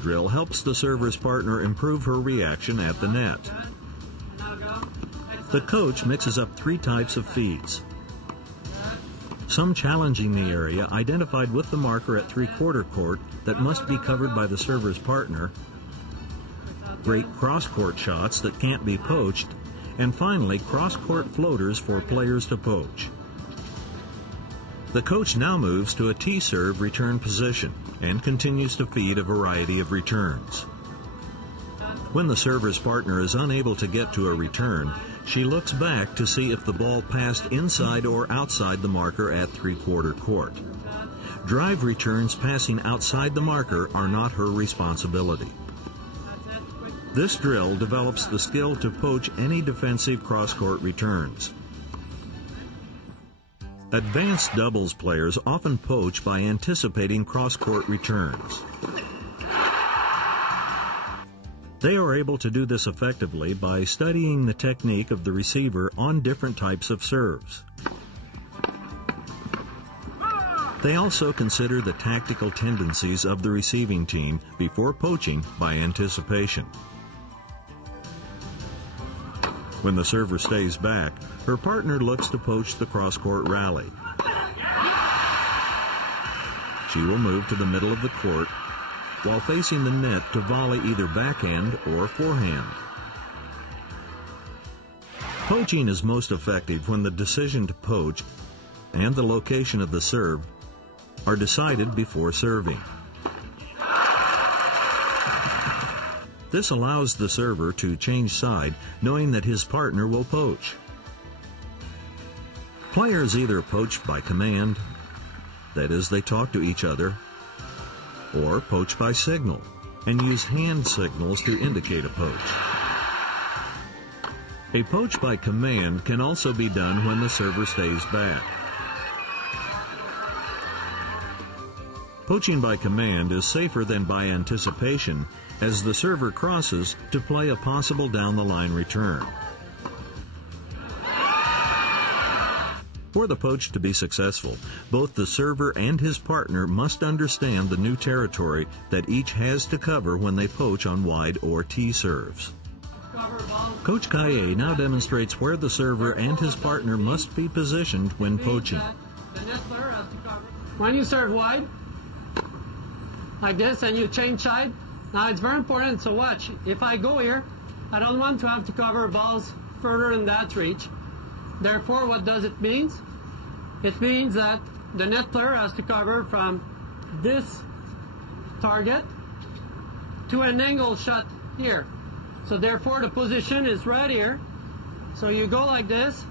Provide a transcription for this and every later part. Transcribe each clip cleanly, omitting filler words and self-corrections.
drill helps the server's partner improve her reaction at the net. The coach mixes up 3 types of feeds. Some challenging the area identified with the marker at 3/4 court that must be covered by the server's partner, great cross-court shots that can't be poached, and finally cross-court floaters for players to poach. The coach now moves to a T-serve return position and continues to feed a variety of returns. When the server's partner is unable to get to a return, she looks back to see if the ball passed inside or outside the marker at 3/4 court. Drive returns passing outside the marker are not her responsibility. This drill develops the skill to poach any defensive cross-court returns. Advanced doubles players often poach by anticipating cross-court returns. They are able to do this effectively by studying the technique of the receiver on different types of serves. They also consider the tactical tendencies of the receiving team before poaching by anticipation. When the server stays back, her partner looks to poach the cross-court rally. She will move to the middle of the court while facing the net to volley either backhand or forehand. Poaching is most effective when the decision to poach and the location of the serve are decided before serving. This allows the server to change side, knowing that his partner will poach. Players either poach by command, that is, they talk to each other, or poach by signal, and use hand signals to indicate a poach. A poach by command can also be done when the server stays back. Poaching by command is safer than by anticipation, as the server crosses to play a possible down-the-line return. For the poach to be successful, both the server and his partner must understand the new territory that each has to cover when they poach on wide or T serves. Coach Cayer now demonstrates where the server and his partner must be positioned when poaching. When you serve wide, like this, and you change side, now it's very important, so watch. If I go here, I don't want to have to cover balls further than that reach. Therefore, what does it mean? It means that the net player has to cover from this target to an angle shot here. So therefore, the position is right here. So you go like this,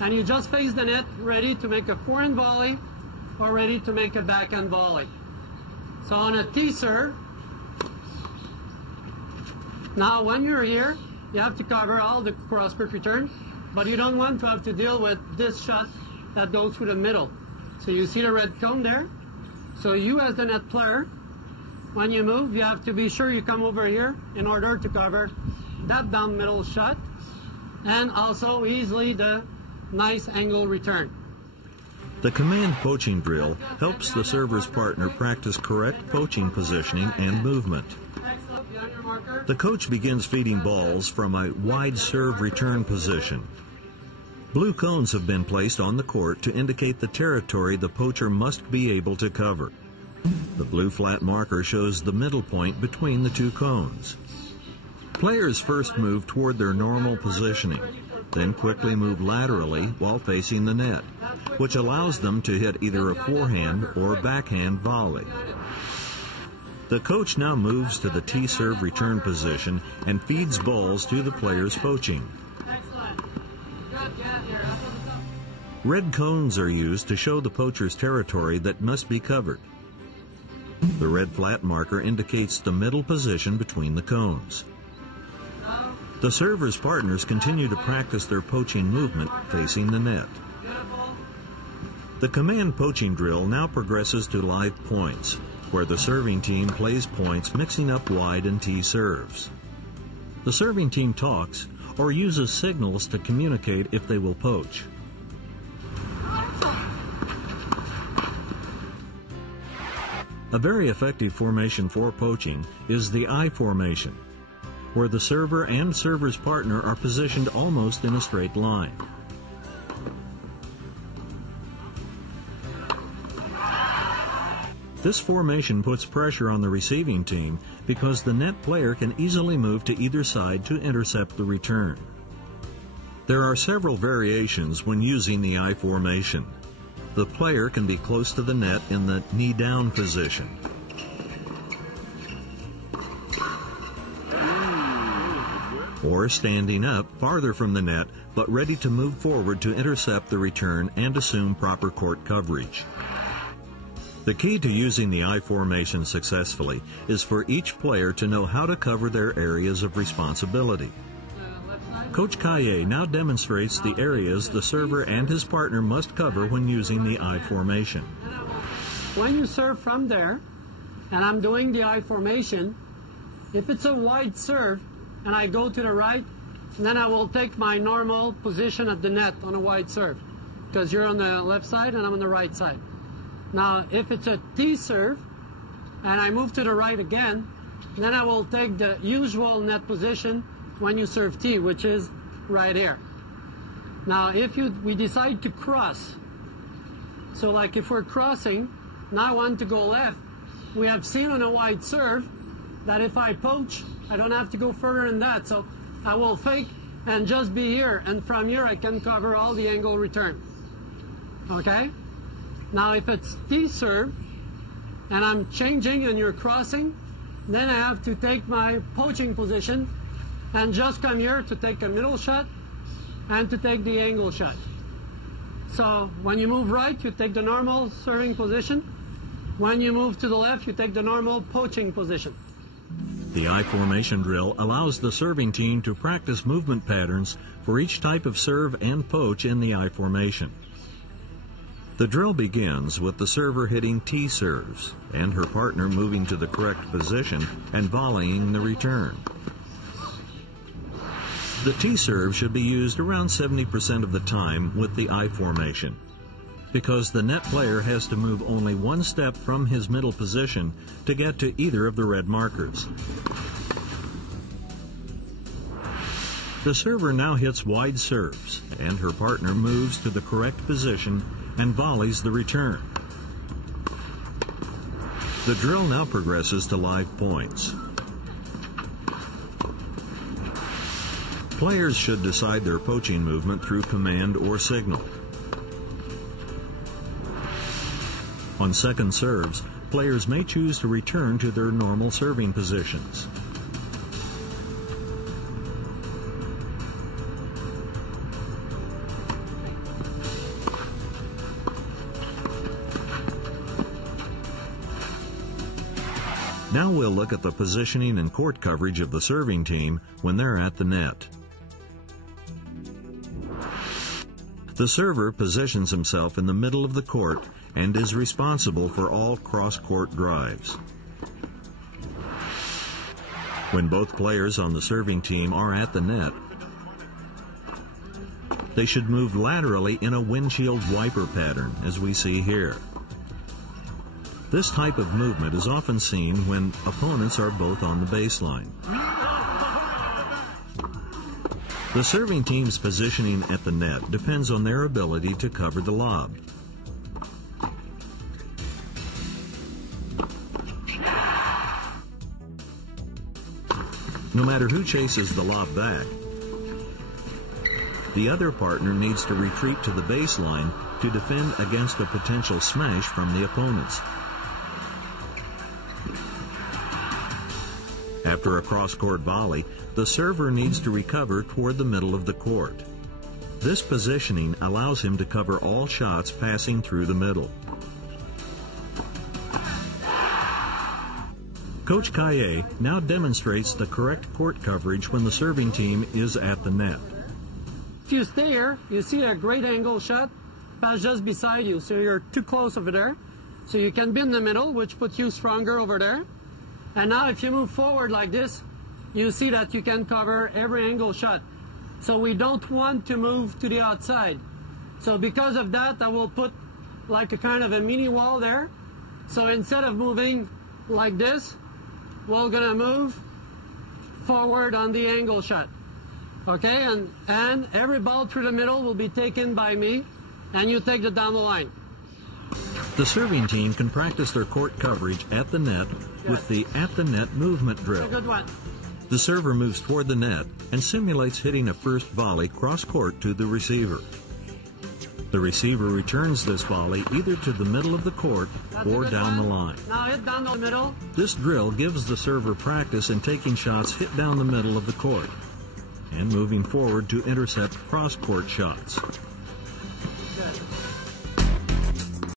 and you just face the net, ready to make a forehand volley or ready to make a backhand volley. So on a T serve, now when you're here, you have to cover all the cross-court return, but you don't want to have to deal with this shot that goes through the middle. So you see the red cone there? So you as the net player, when you move, you have to be sure you come over here in order to cover that down middle shot and also easily the nice angle return. The command poaching drill helps the server's partner practice correct poaching positioning and movement. The coach begins feeding balls from a wide serve return position. Blue cones have been placed on the court to indicate the territory the poacher must be able to cover. The blue flat marker shows the middle point between the 2 cones. Players first move toward their normal positioning, then quickly move laterally while facing the net, which allows them to hit either a forehand or backhand volley. The coach now moves to the T-serve return position and feeds balls to the players poaching. Red cones are used to show the poacher's territory that must be covered. The red flat marker indicates the middle position between the cones. The server's partners continue to practice their poaching movement facing the net. The command poaching drill now progresses to live points, where the serving team plays points mixing up wide and T serves. The serving team talks or uses signals to communicate if they will poach. A very effective formation for poaching is the I formation, where the server and server's partner are positioned almost in a straight line. This formation puts pressure on the receiving team because the net player can easily move to either side to intercept the return. There are several variations when using the I formation. The player can be close to the net in the knee-down position. Or standing up farther from the net but ready to move forward to intercept the return and assume proper court coverage. The key to using the I formation successfully is for each player to know how to cover their areas of responsibility. Coach Cayer now demonstrates the areas the server and his partner must cover when using the I formation. When you serve from there, and I'm doing the I formation, if it's a wide serve and I go to the right, then I will take my normal position at the net on a wide serve, because you're on the left side and I'm on the right side. Now, if it's a T serve, and I move to the right again, then I will take the usual net position when you serve T, which is right here. Now, if we decide to cross, so like if we're crossing, now I want to go left, we have seen on a wide serve that if I poach, I don't have to go further than that, so I will fake and just be here, and from here I can cover all the angle return. Okay? Now if it's T serve, and I'm changing and you're crossing, then I have to take my poaching position and just come here to take a middle shot and to take the angle shot. So when you move right, you take the normal serving position. When you move to the left, you take the normal poaching position. The I formation drill allows the serving team to practice movement patterns for each type of serve and poach in the I formation. The drill begins with the server hitting T serves and her partner moving to the correct position and volleying the return. The T serve should be used around 70% of the time with the I formation, because the net player has to move only one step from his middle position to get to either of the red markers. The server now hits wide serves, and her partner moves to the correct position and volleys the return. The drill now progresses to live points. Players should decide their poaching movement through command or signal. On second serves, players may choose to return to their normal serving positions. Now we'll look at the positioning and court coverage of the serving team when they're at the net. The server positions himself in the middle of the court and is responsible for all cross-court drives. When both players on the serving team are at the net, they should move laterally in a windshield wiper pattern, as we see here. This type of movement is often seen when opponents are both on the baseline. The serving team's positioning at the net depends on their ability to cover the lob. No matter who chases the lob back, the other partner needs to retreat to the baseline to defend against a potential smash from the opponents. After a cross-court volley, the server needs to recover toward the middle of the court. This positioning allows him to cover all shots passing through the middle. Coach Cayer now demonstrates the correct court coverage when the serving team is at the net. If you stay here, you see a great angle shot pass just beside you, so you're too close over there. So you can be in the middle, which puts you stronger over there. And now if you move forward like this, you see that you can cover every angle shot. So we don't want to move to the outside. So because of that, I will put like a kind of a mini wall there. So instead of moving like this, we're going to move forward on the angle shot. Okay, and every ball through the middle will be taken by me, and you take it down the line. The serving team can practice their court coverage at the net with the at-the-net movement drill. Good one. The server moves toward the net and simulates hitting a first volley cross-court to the receiver. The receiver returns this volley either to the middle of the court or down the line. Now hit down the middle. This drill gives the server practice in taking shots hit down the middle of the court and moving forward to intercept cross-court shots.